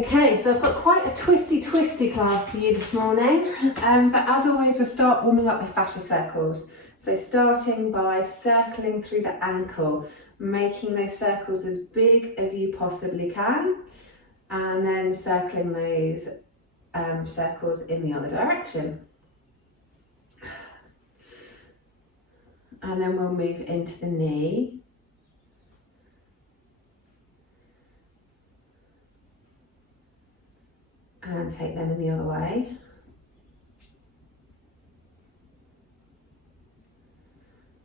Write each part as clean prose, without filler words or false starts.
Okay, so I've got quite a twisty class for you this morning, but as always we'll start warming up with fascia circles. So starting by circling through the ankle, making those circles as big as you possibly can, and then circling those circles in the other direction. And then we'll move into the knee. And take them in the other way.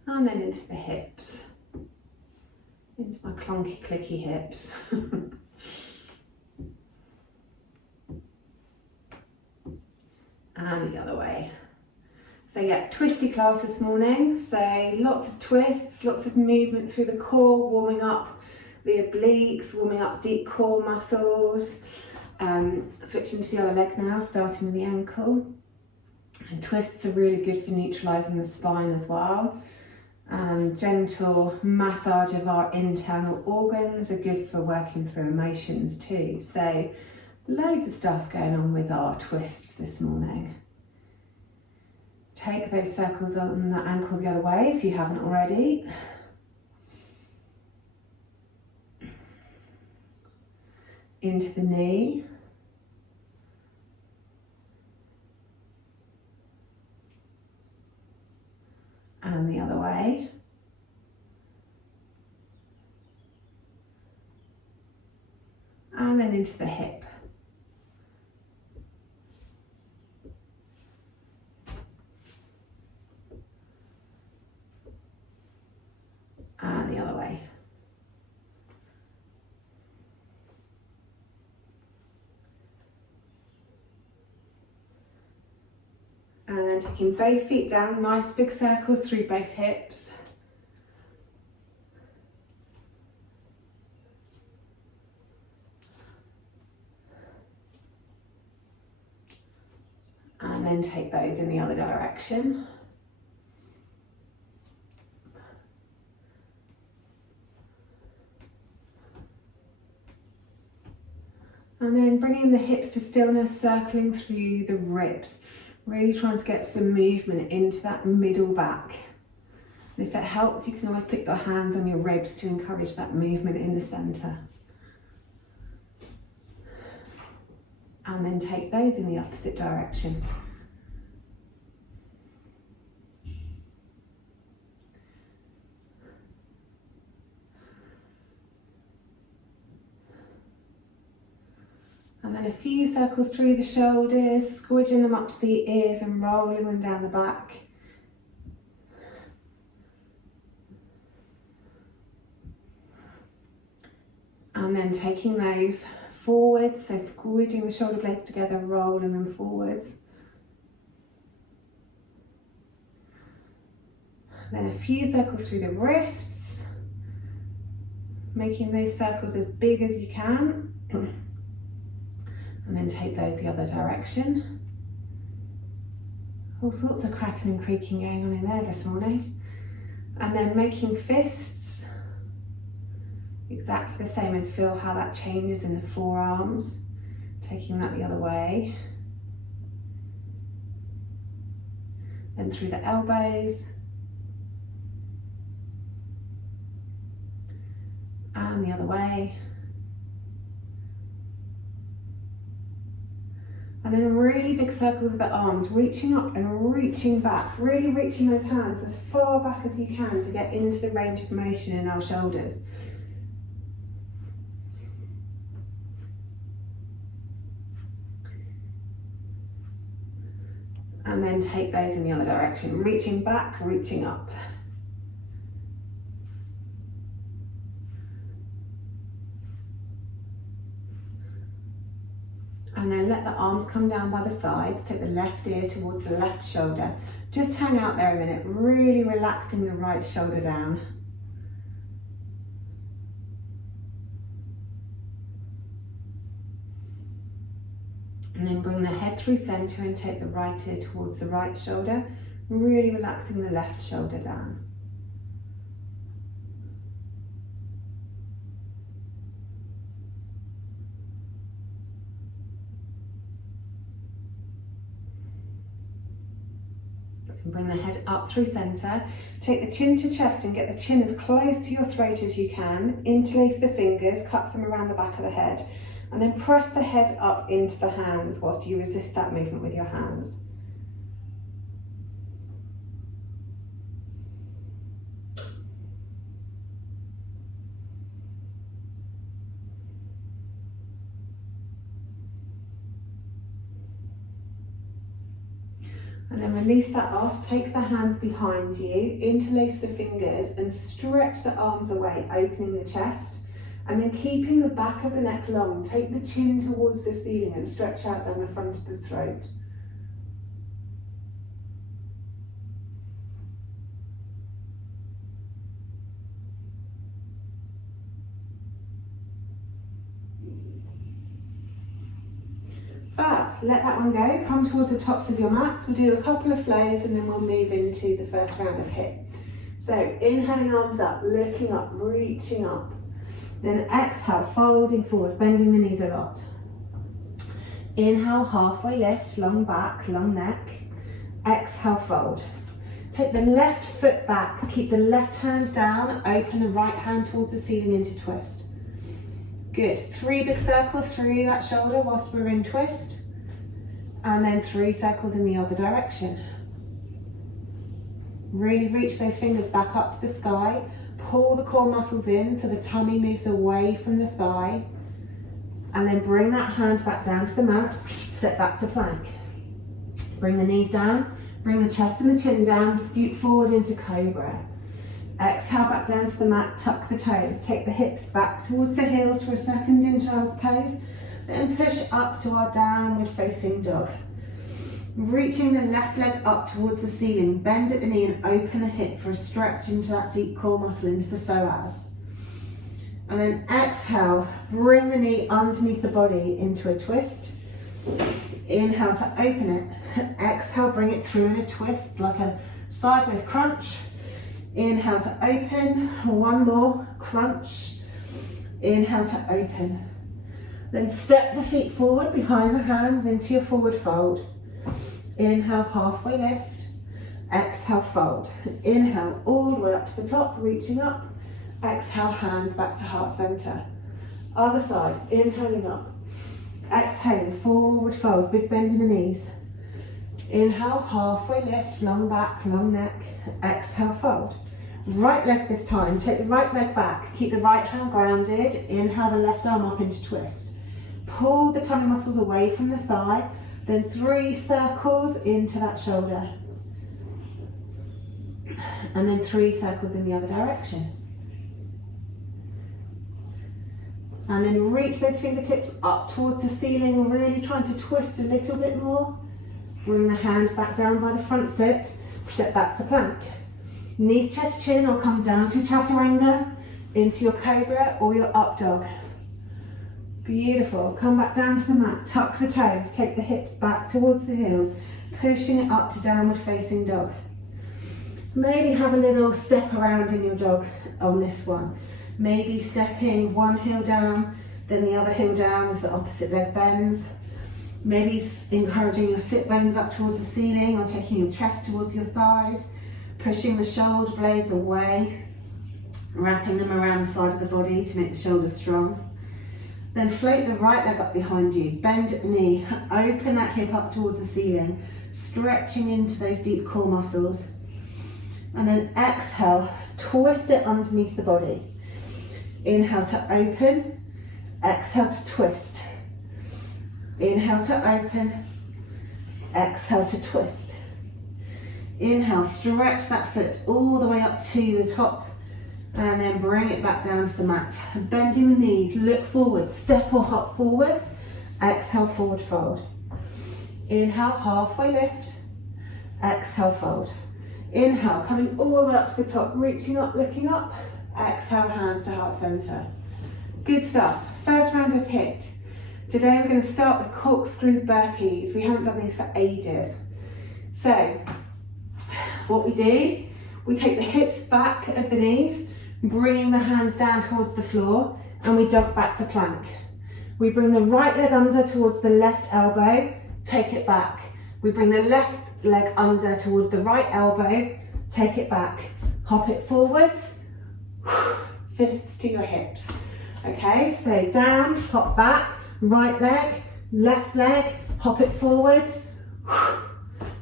And then into the hips. Into my clunky, clicky hips. And the other way. So yeah, twisty class this morning. So lots of twists, lots of movement through the core, warming up the obliques, warming up deep core muscles. Switching to the other leg now, starting with the ankle. And twists are really good for neutralizing the spine as well. And gentle massage of our internal organs are good for working through emotions too. So loads of stuff going on with our twists this morning. Take those circles on the ankle the other way if you haven't already. Into the knee. And the other way. And then into the hip. And the other way. And then taking both feet down, nice big circles through both hips. And then take those in the other direction. And then bringing the hips to stillness, circling through the ribs. Really trying to get some movement into that middle back. And if it helps, you can always put your hands on your ribs to encourage that movement in the centre. And then take those in the opposite direction. And then a few circles through the shoulders, squidging them up to the ears and rolling them down the back. And then taking those forwards, so squidging the shoulder blades together, rolling them forwards. Then a few circles through the wrists, making those circles as big as you can. And then take those the other direction. All sorts of cracking and creaking going on in there this morning. And then making fists exactly the same, and feel how that changes in the forearms. Taking that the other way. Then through the elbows. And the other way. And then really big circles with the arms, reaching up and reaching back, really reaching those hands as far back as you can to get into the range of motion in our shoulders. And then take those in the other direction, reaching back, reaching up. And then let the arms come down by the sides, take the left ear towards the left shoulder. Just hang out there a minute, really relaxing the right shoulder down. And then bring the head through center and take the right ear towards the right shoulder, really relaxing the left shoulder down. Bring the head up through centre. Take the chin to chest and get the chin as close to your throat as you can. Interlace the fingers, cup them around the back of the head, and then press the head up into the hands whilst you resist that movement with your hands. And then release that off, take the hands behind you, interlace the fingers and stretch the arms away, opening the chest. And then keeping the back of the neck long, take the chin towards the ceiling and stretch out down the front of the throat. Fab, let that one go. Come towards the tops of your mats. We'll do a couple of flows and then we'll move into the first round of HIIT. So inhaling, arms up, looking up, reaching up. Then exhale, folding forward, bending the knees a lot. Inhale, halfway lift, long back, long neck. Exhale, fold. Take the left foot back, keep the left hand down, open the right hand towards the ceiling into twist. Good, 3 big circles through that shoulder whilst we're in twist. And then 3 circles in the other direction. Really reach those fingers back up to the sky. Pull the core muscles in so the tummy moves away from the thigh. And then bring that hand back down to the mat. Step back to plank. Bring the knees down. Bring the chest and the chin down. Scoot forward into cobra. Exhale back down to the mat, tuck the toes, take the hips back towards the heels for a second in child's pose, then push up to our downward facing dog. Reaching the left leg up towards the ceiling, bend at the knee and open the hip for a stretch into that deep core muscle, into the psoas. And then exhale, bring the knee underneath the body into a twist. Inhale to open it, exhale, bring it through in a twist like a sideways crunch. Inhale to open, one more, crunch. Inhale to open. Then step the feet forward behind the hands into your forward fold. Inhale, halfway lift. Exhale, fold. Inhale, all the way up to the top, reaching up. Exhale, hands back to heart center. Other side, inhaling up. Exhaling, forward fold, big bend in the knees. Inhale, halfway lift, long back, long neck. Exhale, fold. Right leg this time, take the right leg back, keep the right hand grounded, inhale the left arm up into twist. Pull the tummy muscles away from the thigh, then 3 circles into that shoulder. And then 3 circles in the other direction. And then reach those fingertips up towards the ceiling, really trying to twist a little bit more. Bring the hand back down by the front foot, step back to plank. Knees, chest, chin, or come down through chaturanga into your cobra or your up dog. Beautiful. Come back down to the mat, tuck the toes, take the hips back towards the heels, pushing it up to downward facing dog. Maybe have a little step around in your dog on this one. Maybe stepping one heel down, then the other heel down as the opposite leg bends. Maybe encouraging your sit bones up towards the ceiling or taking your chest towards your thighs. Pushing the shoulder blades away, wrapping them around the side of the body to make the shoulders strong. Then float the right leg up behind you, bend at the knee, open that hip up towards the ceiling, stretching into those deep core muscles. And then exhale, twist it underneath the body. Inhale to open, exhale to twist. Inhale to open, exhale to twist. Inhale, stretch that foot all the way up to the top and then bring it back down to the mat. Bending the knees, look forward, step or hop forwards. Exhale, forward fold. Inhale, halfway lift. Exhale, fold. Inhale, coming all the way up to the top, reaching up, looking up. Exhale, hands to heart center. Good stuff. First round of HIIT. Today we're going to start with corkscrew burpees. We haven't done these for ages. So, what we do, we take the hips back of the knees, bringing the hands down towards the floor, and we jog back to plank. We bring the right leg under towards the left elbow, take it back. We bring the left leg under towards the right elbow, take it back, hop it forwards, fists to your hips. Okay, so down, hop back, right leg, left leg, hop it forwards,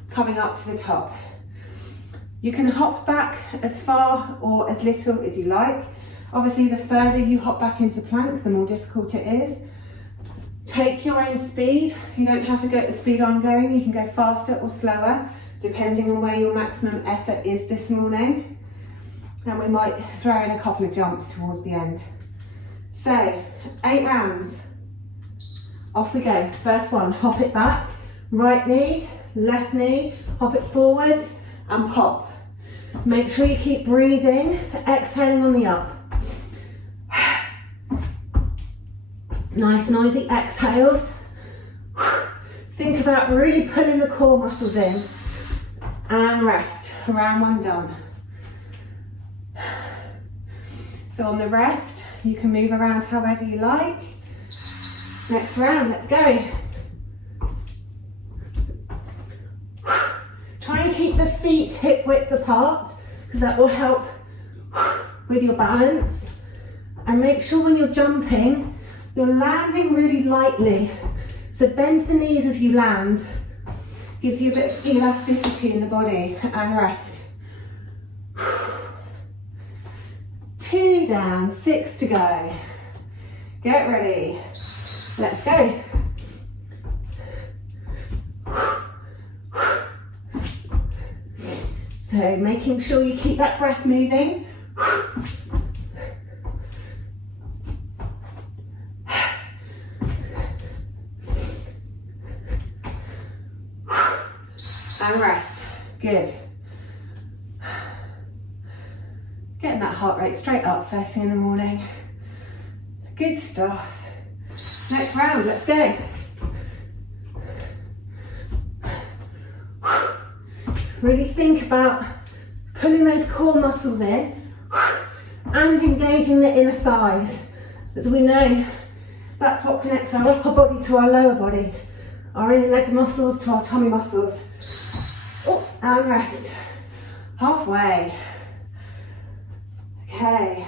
coming up to the top. You can hop back as far or as little as you like. Obviously, the further you hop back into plank, the more difficult it is. Take your own speed. You don't have to go at the speed I'm going. You can go faster or slower, depending on where your maximum effort is this morning. And we might throw in a couple of jumps towards the end. So, 8 rounds. Off we go. First one, hop it back. Right knee, left knee, hop it forwards and pop. Make sure you keep breathing, exhaling on the up. Nice noisy exhales. Think about really pulling the core muscles in. And rest. Round one done. So on the rest, you can move around however you like. Next round, let's go. Try and keep the feet hip width apart because that will help with your balance. And make sure when you're jumping, you're landing really lightly. So bend the knees as you land. Gives you a bit of elasticity in the body. And rest. 2 down, 6 to go. Get ready. Let's go. So making sure you keep that breath moving. And rest. Good. Getting that heart rate straight up first thing in the morning. Good stuff. Next round, let's go. Really think about pulling those core muscles in and engaging the inner thighs. As we know, that's what connects our upper body to our lower body, our inner leg muscles to our tummy muscles. Oh, and rest. Halfway. Okay.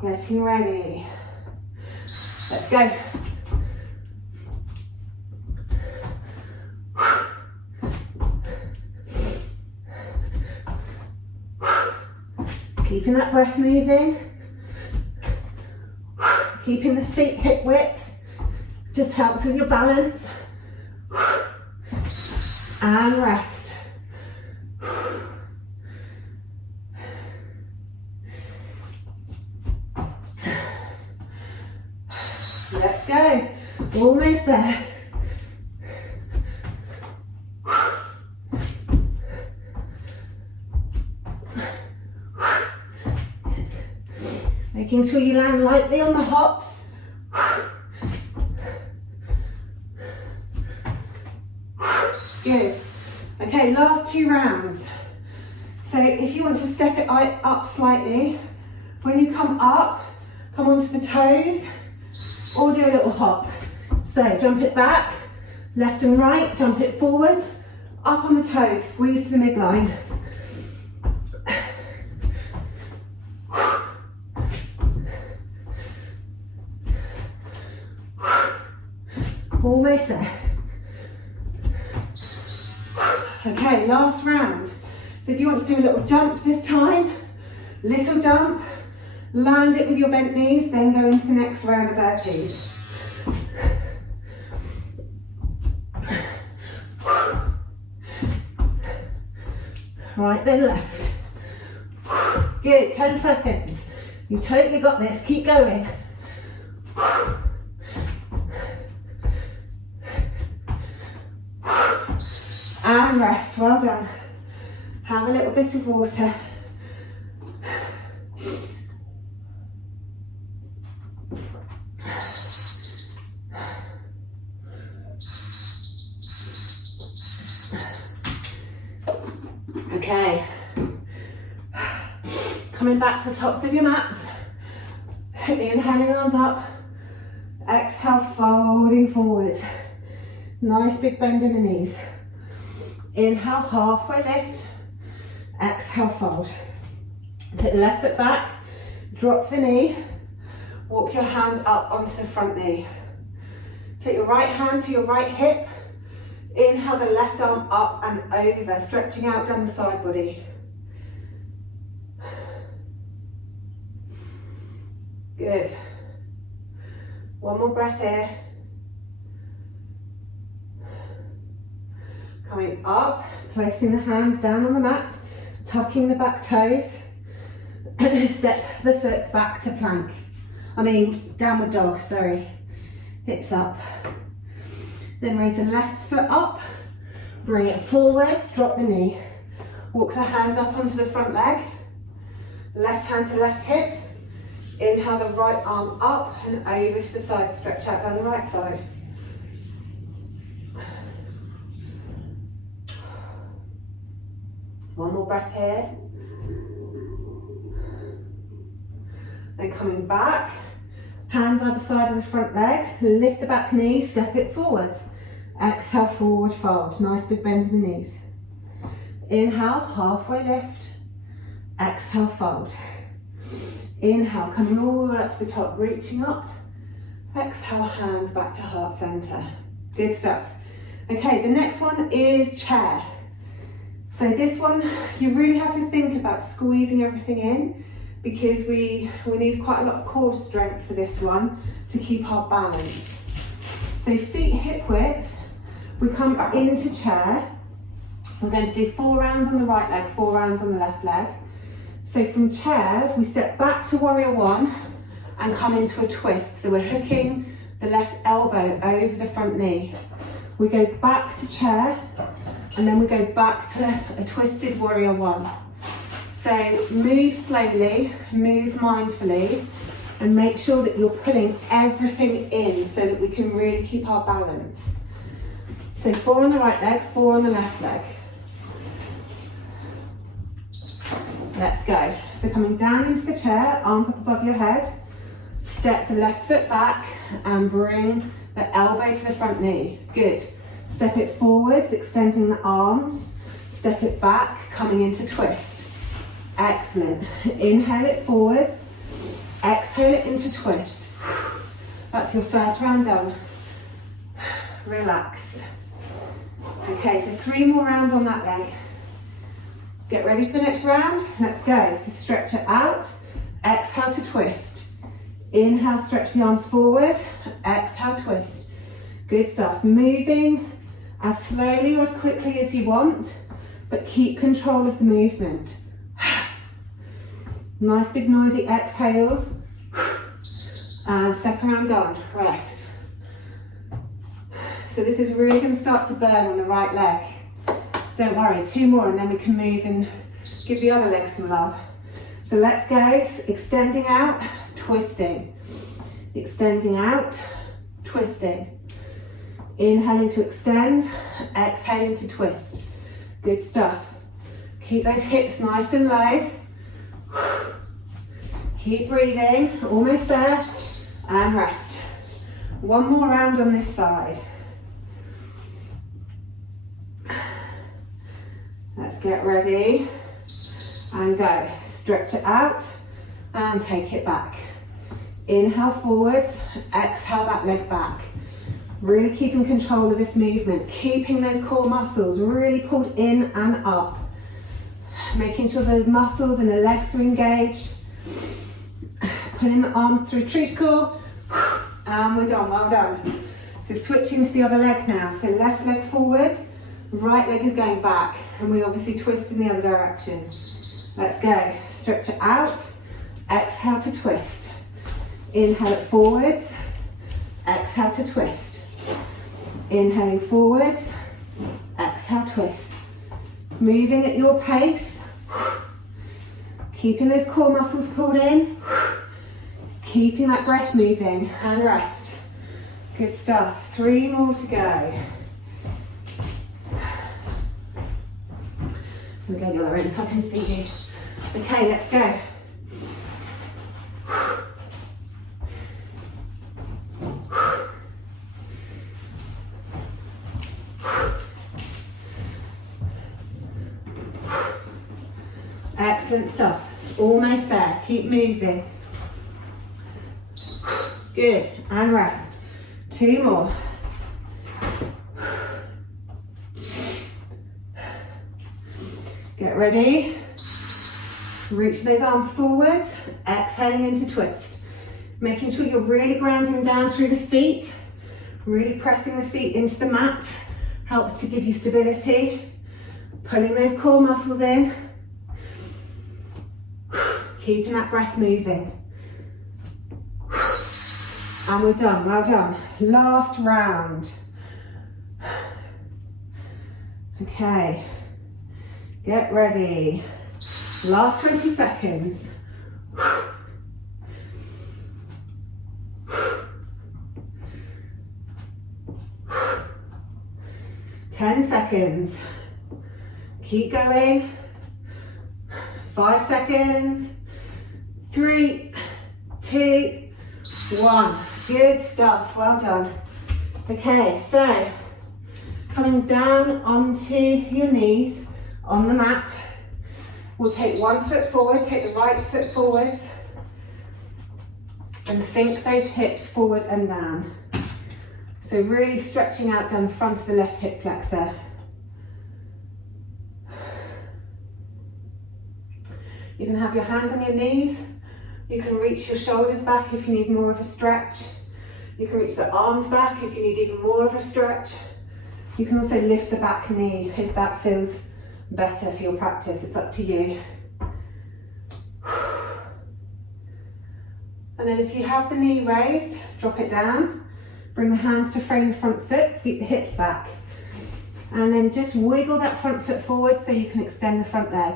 Getting ready. Let's go. Keeping that breath moving. Keeping the feet hip width. Just helps with your balance. And rest. Let's go. Almost there. Making sure you land lightly on the hops. Good. Okay, last 2 rounds. So if you want to step it up slightly, when you come up, come onto the toes, or do a little hop. So jump it back, left and right, jump it forwards, up on the toes, squeeze to the midline. Almost there. Okay, last round. So if you want to do a little jump this time, little jump, land it with your bent knees, then go into the next round of burpees. Right, then left. Good, 10 seconds. You totally got this, keep going. And rest, well done. Have a little bit of water. Okay. Coming back to the tops of your mats. Inhaling arms up. Exhale, folding forwards. Nice big bend in the knees. Inhale, halfway lift. Exhale, fold. Take the left foot back, drop the knee, walk your hands up onto the front knee. Take your right hand to your right hip. Inhale the left arm up and over, stretching out down the side body. Good. One more breath here. Coming up, placing the hands down on the mat, tucking the back toes. Step the foot back to plank. Downward dog, sorry. Hips up. Then raise the left foot up, bring it forwards, drop the knee. Walk the hands up onto the front leg. Left hand to left hip. Inhale the right arm up and over to the side, stretch out down the right side. One more breath here. Then coming back, hands either side of the front leg, lift the back knee, step it forwards. Exhale, forward fold. Nice big bend in the knees. Inhale, halfway lift. Exhale, fold. Inhale, coming all the way up to the top, reaching up. Exhale, hands back to heart center. Good stuff. Okay, the next one is chair. So this one, you really have to think about squeezing everything in, because we need quite a lot of core strength for this one to keep our balance. So feet hip width, we come into chair. We're going to do 4 rounds on the right leg, 4 rounds on the left leg. So from chair, we step back to warrior one and come into a twist. So we're hooking the left elbow over the front knee. We go back to chair, and then we go back to a twisted warrior one. So move slowly, move mindfully, and make sure that you're pulling everything in so that we can really keep our balance. So 4 on the right leg, 4 on the left leg. Let's go. So coming down into the chair, arms up above your head, step the left foot back and bring the elbow to the front knee. Good. Step it forwards, extending the arms, step it back, coming into twist. Excellent. Inhale it forwards, exhale it into twist. That's your first round done. Relax. Okay, so 3 more rounds on that leg. Get ready for the next round. Let's go. So stretch it out, exhale to twist. Inhale, stretch the arms forward, exhale, twist. Good stuff. Moving as slowly or as quickly as you want, but keep control of the movement. Nice big noisy exhales. And second round done, rest. So this is really going to start to burn on the right leg. Don't worry, 2 more and then we can move and give the other leg some love. So let's go, extending out, twisting. Extending out, twisting. Inhaling to extend, exhaling to twist. Good stuff. Keep those hips nice and low. Keep breathing, almost there, and rest. 1 more round on this side. Let's get ready and go. Stretch it out and take it back. Inhale forwards, exhale that leg back. Really keeping control of this movement, keeping those core muscles really pulled in and up. Making sure the muscles and the legs are engaged. Pulling the arms through treacle. And we're done, well done. So switching to the other leg now. So left leg forwards, right leg is going back. And we obviously twist in the other direction. Let's go. Stretch it out. Exhale to twist. Inhale it forwards. Exhale to twist. Inhaling forwards. Exhale, twist. Moving at your pace. Keeping those core muscles pulled in. Keeping that breath moving and rest. Good stuff. 3 more to go. We'll go the other end so I can see you. Okay, let's go. Excellent stuff. Almost there. Keep moving. Good. And rest. 2 more. Get ready. Reach those arms forwards. Exhaling into twist. Making sure you're really grounding down through the feet. Really pressing the feet into the mat. Helps to give you stability. Pulling those core muscles in. Keeping that breath moving. And we're done, well done. Last round. Okay, get ready. Last 20 seconds. 10 seconds. Keep going. 5 seconds. 3, 2, 1. Good stuff, well done. Okay, so coming down onto your knees on the mat. We'll take 1 foot forward, take the right foot forwards and sink those hips forward and down. So really stretching out down the front of the left hip flexor. You can have your hands on your knees. You can reach your shoulders back if you need more of a stretch. You can reach the arms back if you need even more of a stretch. You can also lift the back knee if that feels better for your practice. It's up to you. And then if you have the knee raised, drop it down. Bring the hands to frame the front foot, sweep the hips back. And then just wiggle that front foot forward so you can extend the front leg.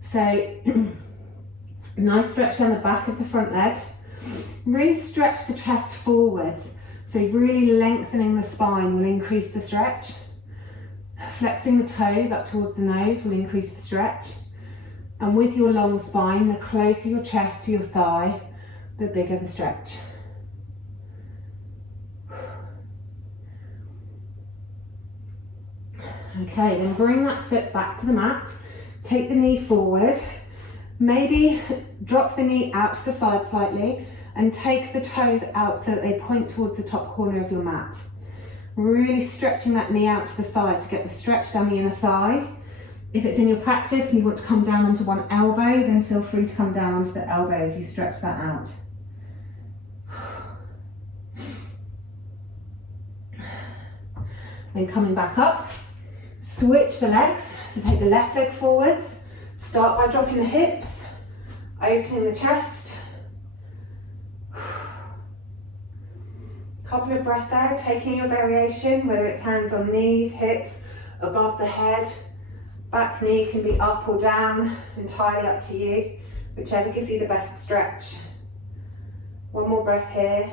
So, nice stretch down the back of the front leg. Really stretch the chest forwards. So really lengthening the spine will increase the stretch. Flexing the toes up towards the nose will increase the stretch. And with your long spine, the closer your chest to your thigh, the bigger the stretch. Okay, then bring that foot back to the mat. Take the knee forward. Maybe drop the knee out to the side slightly and take the toes out so that they point towards the top corner of your mat. Really stretching that knee out to the side to get the stretch down the inner thigh. If it's in your practice and you want to come down onto one elbow, then feel free to come down onto the elbow as you stretch that out. Then coming back up, switch the legs. So take the left leg forwards. Start by dropping the hips, opening the chest. Couple of breaths there, taking your variation, whether it's hands on knees, hips, above the head. Back knee can be up or down, entirely up to you, whichever gives you the best stretch. One more breath here.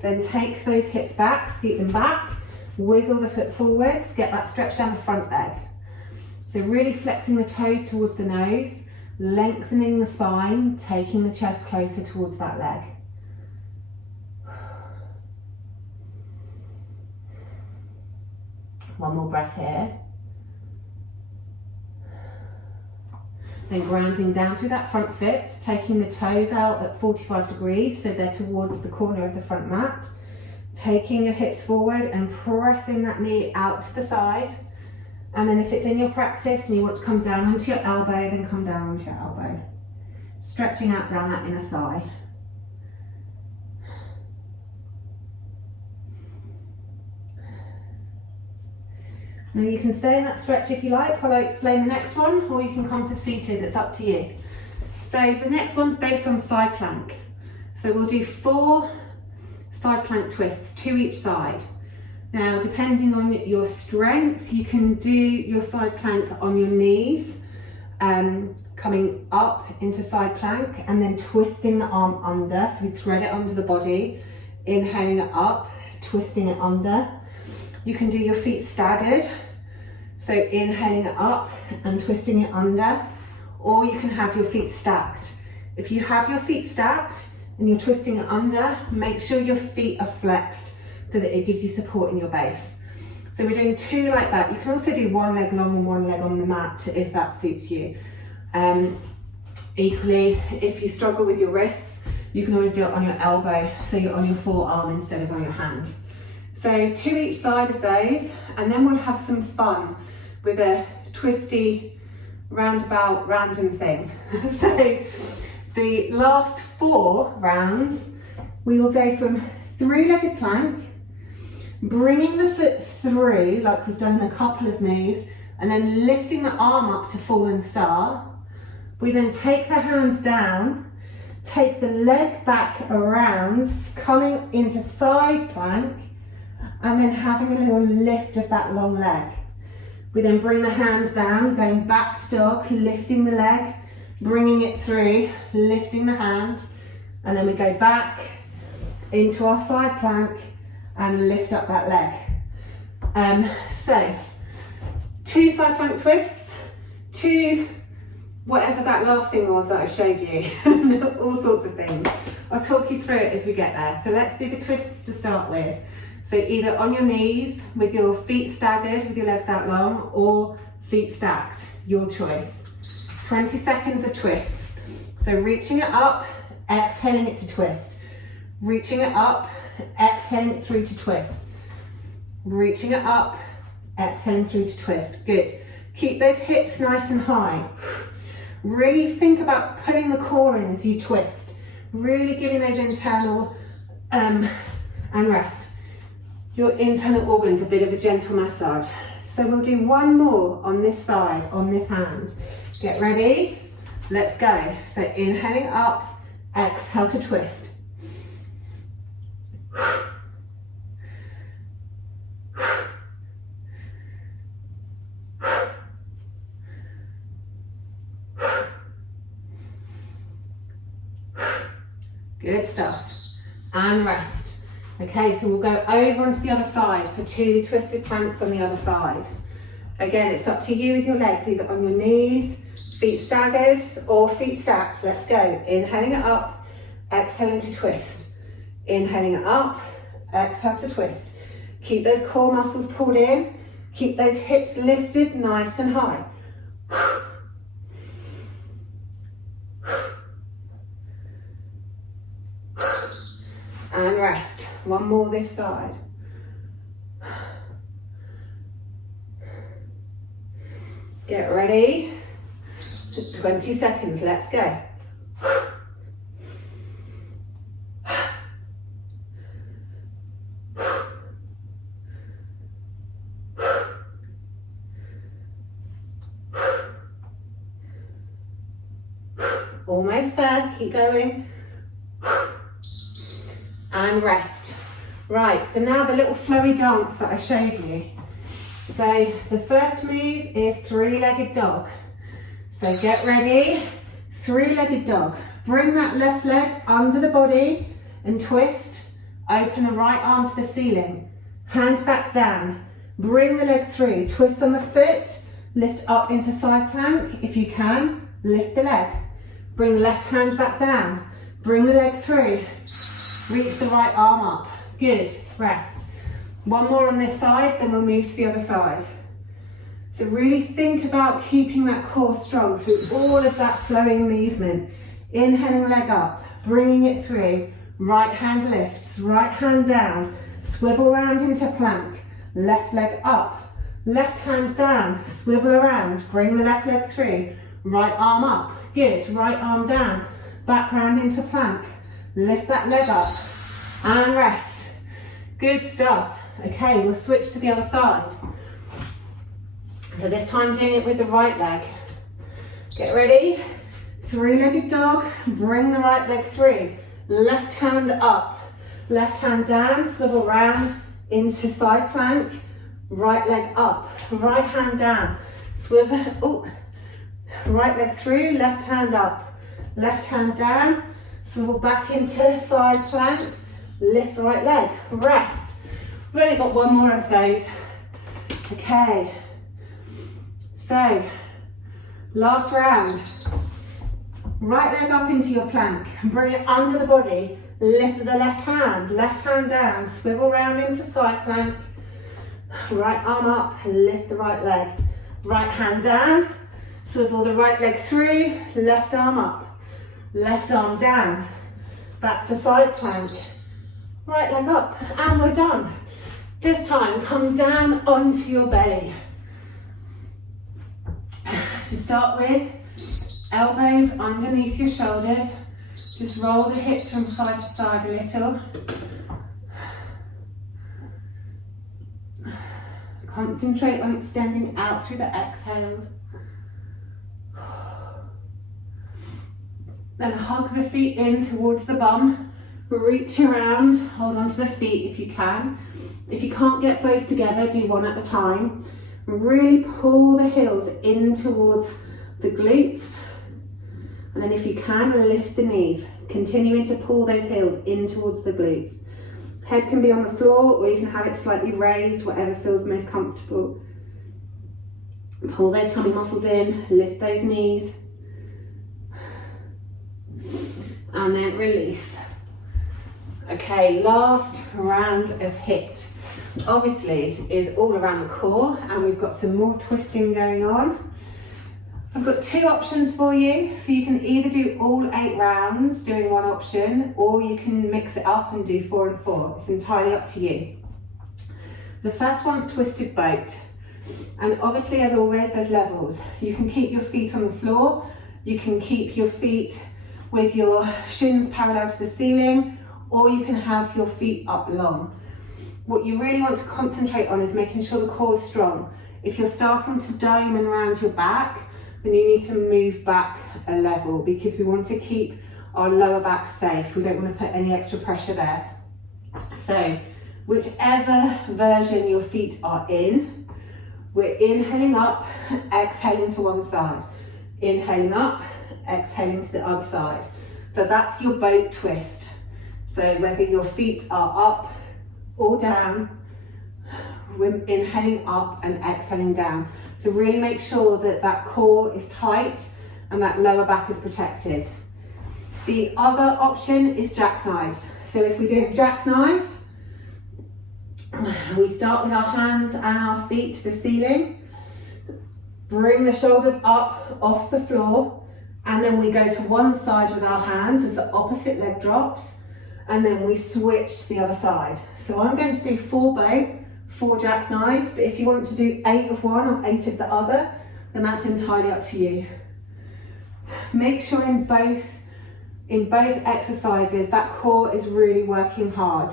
Then take those hips back, scoot them back, wiggle the foot forwards, get that stretch down the front leg. So really flexing the toes towards the nose, lengthening the spine, taking the chest closer towards that leg. One more breath here. Then grounding down through that front foot, taking the toes out at 45 degrees so they're towards the corner of the front mat. Taking your hips forward and pressing that knee out to the side. And then if it's in your practice and you want to come down onto your elbow, then come down onto your elbow. Stretching out down that inner thigh. Now you can stay in that stretch if you like while I explain the next one, or you can come to seated, it's up to you. So the next one's based on side plank. So we'll do 4 side plank twists, 2 each side. Now depending on your strength, you can do your side plank on your knees, coming up into side plank and then twisting the arm under, so we thread it under the body, inhaling it up, twisting it under. You can do your feet staggered, so inhaling it up and twisting it under, or you can have your feet stacked. If you have your feet stacked and you're twisting it under, make sure your feet are flexed so that it gives you support in your base. So we're doing 2 like that. You can also do 1 leg long and 1 leg on the mat if that suits you. Equally, if you struggle with your wrists, you can always do it on your elbow, so you're on your forearm instead of on your hand. So 2 each side of those, and then we'll have some fun with a twisty, roundabout, random thing. So the last 4 rounds, we will go from 3-legged plank, bringing the foot through like we've done in a couple of moves, and then lifting the arm up to fallen star. We then take the hand down, take the leg back around, coming into side plank, and then having a little lift of that long leg. We then bring the hand down, going back to dog, lifting the leg, bringing it through, lifting the hand, and then we go back into our side plank and lift up that leg. So 2 side plank twists, 2 whatever that last thing was that I showed you, all sorts of things. I'll talk you through it as we get there. So let's do the twists to start with. So either on your knees with your feet staggered with your legs out long, or feet stacked, your choice. 20 seconds of twists. So reaching it up, exhaling it to twist. Reaching it up, exhaling it through to twist. Reaching it up, exhaling through to twist. Good. Keep those hips nice and high. Really think about pulling the core in as you twist. Really giving those internal, and rest. Your internal organs a bit of a gentle massage. So we'll do 1 more on this side, on this hand. Get ready, let's go. So inhaling up, exhale to twist. Good stuff. And rest. Okay, so we'll go over onto the other side for 2 twisted planks on the other side. Again, it's up to you with your legs, either on your knees, feet staggered, or feet stacked. Let's go. Inhaling it up, exhaling to twist. Inhaling it up, exhale to twist. Keep those core muscles pulled in. Keep those hips lifted nice and high. And rest. 1 more this side. Get ready. 20 seconds, let's go. Almost there, keep going. And rest. Right, so now the little flowy dance that I showed you. So the first move is 3-legged dog. So get ready, 3-legged dog. Bring that left leg under the body and twist. Open the right arm to the ceiling. Hand back down. Bring the leg through. Twist on the foot. Lift up into side plank. If you can, lift the leg. Bring the left hand back down. Bring the leg through. Reach the right arm up. Good, rest. 1 more on this side, then we'll move to the other side. So really think about keeping that core strong through all of that flowing movement. Inhaling leg up, bringing it through. Right hand lifts, right hand down. Swivel around into plank. Left leg up, left hand down. Swivel around, bring the left leg through. Right arm up, good. Right arm down. Back round into plank. Lift that leg up and rest. Good stuff. Okay, we'll switch to the other side. So this time doing it with the right leg. Get ready. 3-legged dog. Bring the right leg through. Left hand up. Left hand down. Swivel round into side plank. Right leg up. Right hand down. Swivel. Ooh. Right leg through. Left hand up. Left hand down. Swivel back into side plank. Lift the right leg. Rest. We've only got 1 more of those. Okay. So, last round. Right leg up into your plank. Bring it under the body. Lift the left hand down. Swivel round into side plank. Right arm up, lift the right leg. Right hand down, swivel the right leg through, left arm up, left arm down. Back to side plank. Right leg up, and we're done. This time, come down onto your belly. To start with, elbows underneath your shoulders. Just roll the hips from side to side a little. Concentrate on extending out through the exhales. Then hug the feet in towards the bum. Reach around, hold on to the feet if you can. If you can't get both together, do one at a time. Really pull the heels in towards the glutes. And then if you can, lift the knees. Continuing to pull those heels in towards the glutes. Head can be on the floor, or you can have it slightly raised, whatever feels most comfortable. Pull those tummy muscles in, lift those knees. And then release. Okay, last round of HIIT. Obviously is all around the core, and we've got some more twisting going on. I've got two options for you, so you can either do all 8 rounds doing one option, or you can mix it up and do 4 and 4. It's entirely up to you. The first one's twisted boat, and obviously as always there's levels. You can keep your feet on the floor, you can keep your feet with your shins parallel to the ceiling, or you can have your feet up long. What you really want to concentrate on is making sure the core is strong. If you're starting to dome and round your back, then you need to move back a level, because we want to keep our lower back safe. We don't want to put any extra pressure there. So whichever version your feet are in, we're inhaling up, exhaling to one side. Inhaling up, exhaling to the other side. So that's your boat twist. So whether your feet are up or down, we're inhaling up and exhaling down. So really make sure that that core is tight and that lower back is protected. The other option is jackknives. So if we're doing jackknives, we start with our hands and our feet to the ceiling. Bring the shoulders up off the floor, and then we go to one side with our hands as the opposite leg drops, and then we switch to the other side. So I'm going to do 4 boat, 4 jackknives, but if you want to do 8 of one or 8 of the other, then that's entirely up to you. Make sure in both exercises that core is really working hard.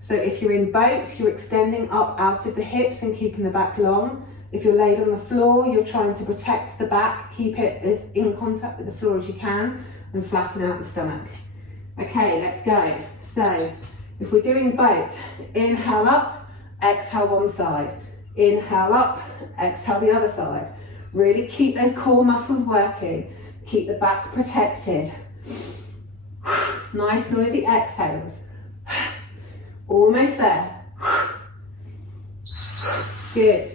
So if you're in boat, you're extending up out of the hips and keeping the back long. If you're laid on the floor, you're trying to protect the back, keep it as in contact with the floor as you can, and flatten out the stomach. Okay, let's go. So if we're doing boat, inhale up, exhale one side. Inhale up, exhale the other side. Really keep those core muscles working. Keep the back protected. Nice noisy exhales. Almost there. Good.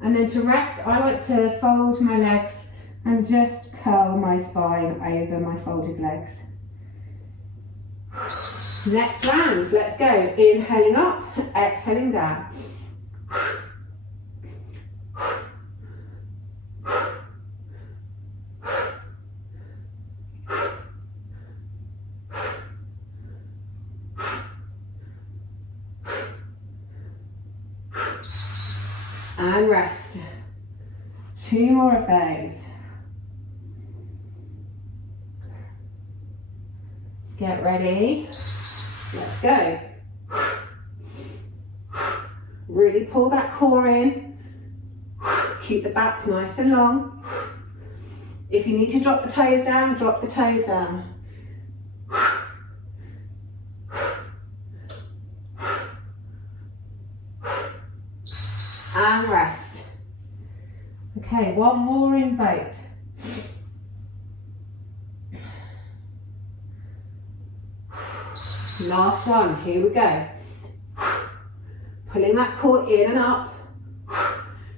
And then to rest, I like to fold my legs and just curl my spine over my folded legs. Next round, let's go. Inhaling up, exhaling down. And rest. 2 more of those. Get ready. Let's go. Really pull that core in. Keep the back nice and long. If you need to drop the toes down, drop the toes down. And rest. Okay, one more in boat. Last one, here we go. Pulling that core in and up.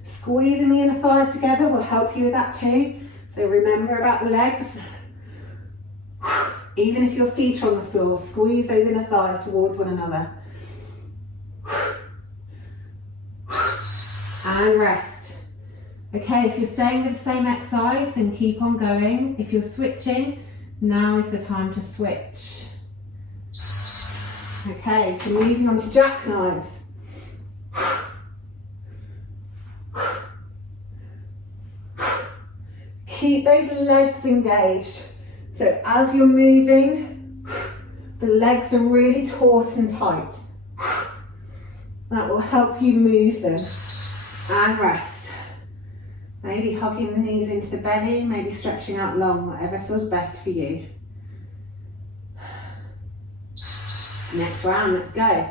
Squeezing the inner thighs together will help you with that too. So remember about the legs. Even if your feet are on the floor, squeeze those inner thighs towards one another. and rest. Okay, if you're staying with the same exercise, then keep on going. If you're switching, now is the time to switch. Okay, so moving on to jackknives. Keep those legs engaged. So as you're moving, the legs are really taut and tight. That will help you move them. And rest. Maybe hugging the knees into the belly, maybe stretching out long, whatever feels best for you. Next round, let's go.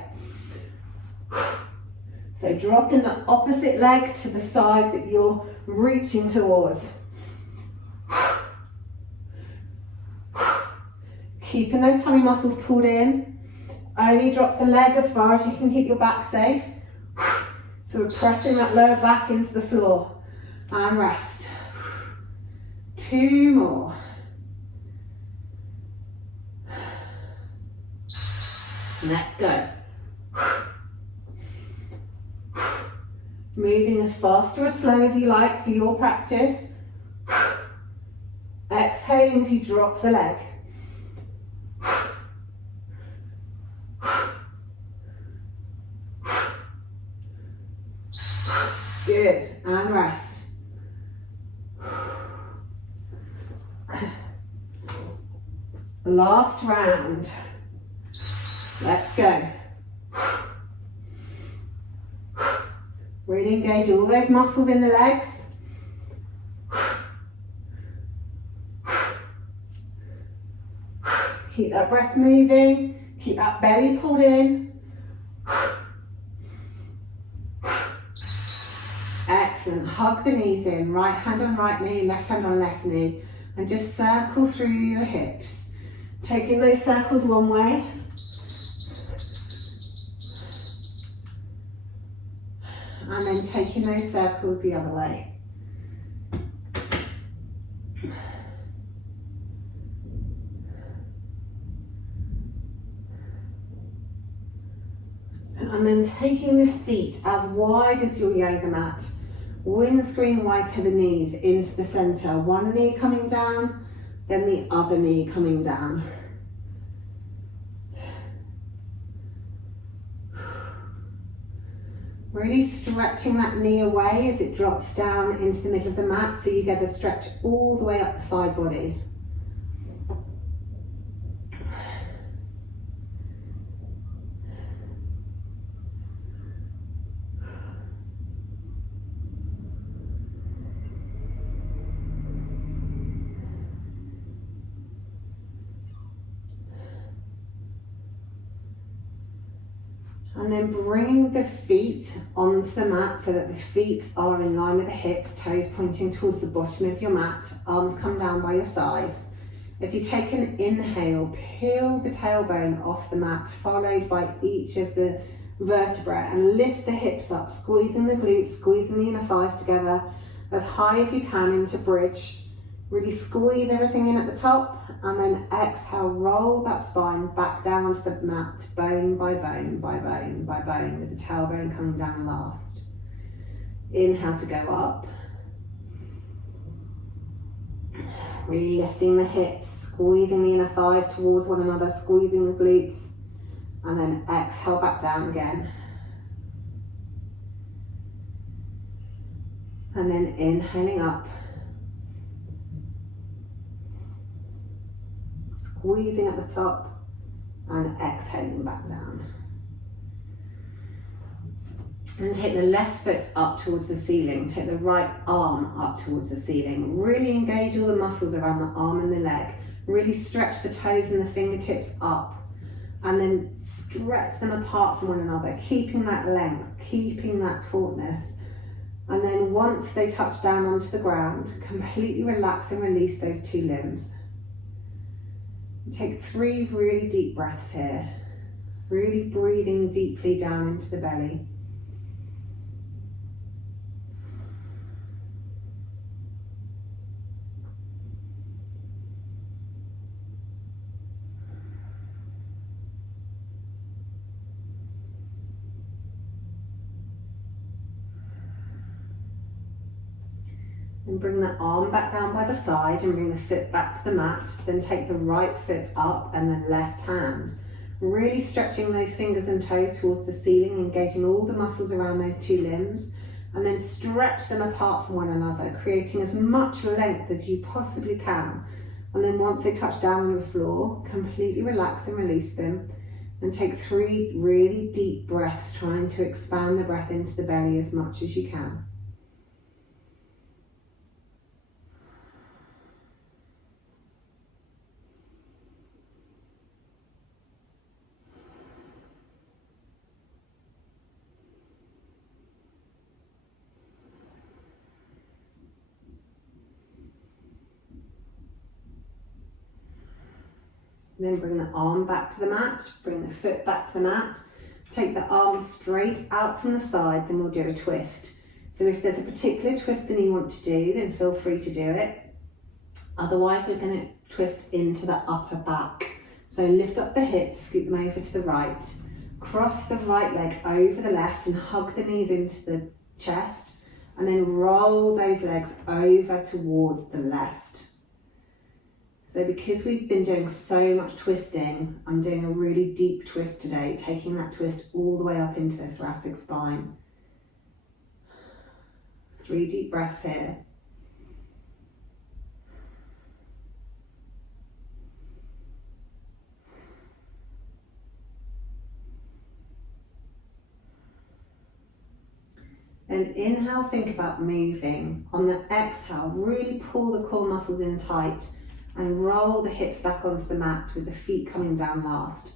So dropping the opposite leg to the side that you're reaching towards. Keeping those tummy muscles pulled in. Only drop the leg as far as you can keep your back safe. So we're pressing that lower back into the floor. And rest. 2 more. Let's go. Moving as fast or as slow as you like for your practice. Exhaling as you drop the leg. Good, and rest. Last round. Let's go. Really engage all those muscles in the legs. Keep that breath moving. Keep that belly pulled in. Excellent. Hug the knees in. Right hand on right knee, left hand on left knee. And just circle through the hips. Taking those circles one way. And then taking those circles the other way. And then taking the feet as wide as your yoga mat. Windscreen wiper the knees into the center. One knee coming down, then the other knee coming down. Really stretching that knee away as it drops down into the middle of the mat, so you get a stretch all the way up the side body. And then bringing the feet onto the mat so that the feet are in line with the hips, toes pointing towards the bottom of your mat, arms come down by your sides. As you take an inhale, peel the tailbone off the mat, followed by each of the vertebrae, and lift the hips up, squeezing the glutes, squeezing the inner thighs together as high as you can into bridge. Really squeeze everything in at the top, and then exhale, roll that spine back down onto the mat, bone by bone by bone by bone, with the tailbone coming down last. Inhale to go up. Really lifting the hips, squeezing the inner thighs towards one another, squeezing the glutes, and then exhale back down again. And then inhaling up. Squeezing at the top and exhaling back down. And take the left foot up towards the ceiling. Take the right arm up towards the ceiling. Really engage all the muscles around the arm and the leg. Really stretch the toes and the fingertips up. And then stretch them apart from one another, keeping that length, keeping that tautness. And then once they touch down onto the ground, completely relax and release those two limbs. Take 3 really deep breaths here, really breathing deeply down into the belly. And bring the arm back down by the side and bring the foot back to the mat. Then take the right foot up and the left hand. Really stretching those fingers and toes towards the ceiling, engaging all the muscles around those two limbs. And then stretch them apart from one another, creating as much length as you possibly can. And then once they touch down on the floor, completely relax and release them. And take 3 really deep breaths, trying to expand the breath into the belly as much as you can. Then bring the arm back to the mat, bring the foot back to the mat. Take the arm straight out from the sides and we'll do a twist. So if there's a particular twist that you want to do, then feel free to do it. Otherwise, we're going to twist into the upper back. So lift up the hips, scoot them over to the right. Cross the right leg over the left and hug the knees into the chest. And then roll those legs over towards the left. So because we've been doing so much twisting, I'm doing a really deep twist today, taking that twist all the way up into the thoracic spine. 3 deep breaths here. And inhale, think about moving. On the exhale, really pull the core muscles in tight. And roll the hips back onto the mat with the feet coming down last.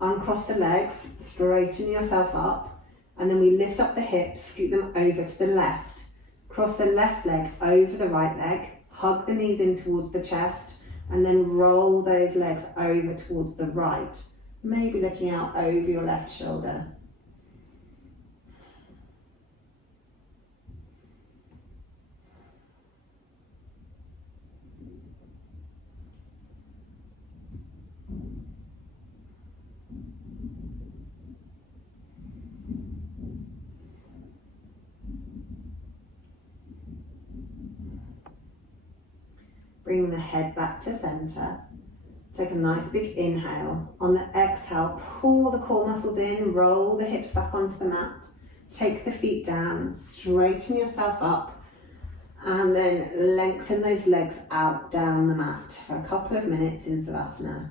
Uncross the legs, straighten yourself up, and then we lift up the hips, scoot them over to the left. Cross the left leg over the right leg, hug the knees in towards the chest, and then roll those legs over towards the right. Maybe looking out over your left shoulder. Bring the head back to center. Take a nice big inhale. On the exhale, pull the core muscles in, roll the hips back onto the mat. Take the feet down, straighten yourself up, and then lengthen those legs out down the mat for a couple of minutes in Savasana.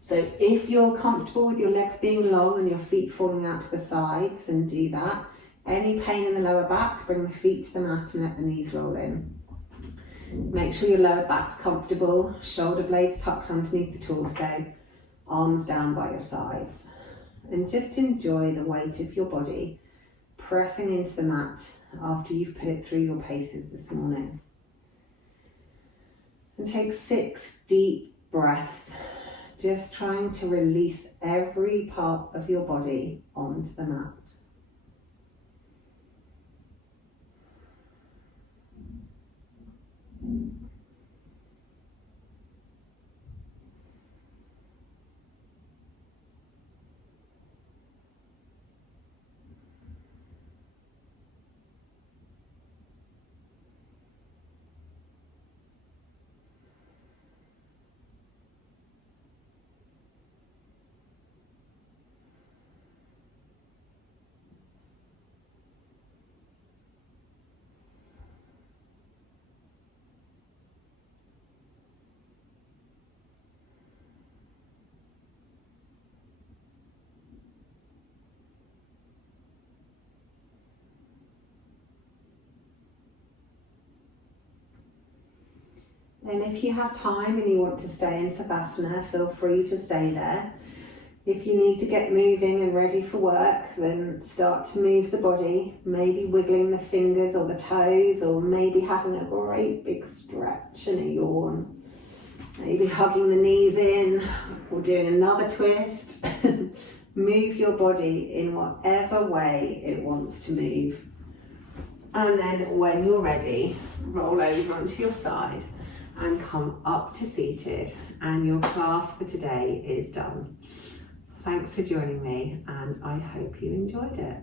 So if you're comfortable with your legs being long and your feet falling out to the sides, then do that. Any pain in the lower back, bring the feet to the mat and let the knees roll in. Make sure your lower back's comfortable, shoulder blades tucked underneath the torso, arms down by your sides. And just enjoy the weight of your body pressing into the mat after you've put it through your paces this morning. And take 6 deep breaths, just trying to release every part of your body onto the mat. And if you have time and you want to stay in Savasana, feel free to stay there. If you need to get moving and ready for work, then start to move the body, maybe wiggling the fingers or the toes, or maybe having a great big stretch and a yawn. Maybe hugging the knees in or doing another twist. Move your body in whatever way it wants to move. And then when you're ready, roll over onto your side and come up to seated, and your class for today is done. Thanks for joining me, and I hope you enjoyed it.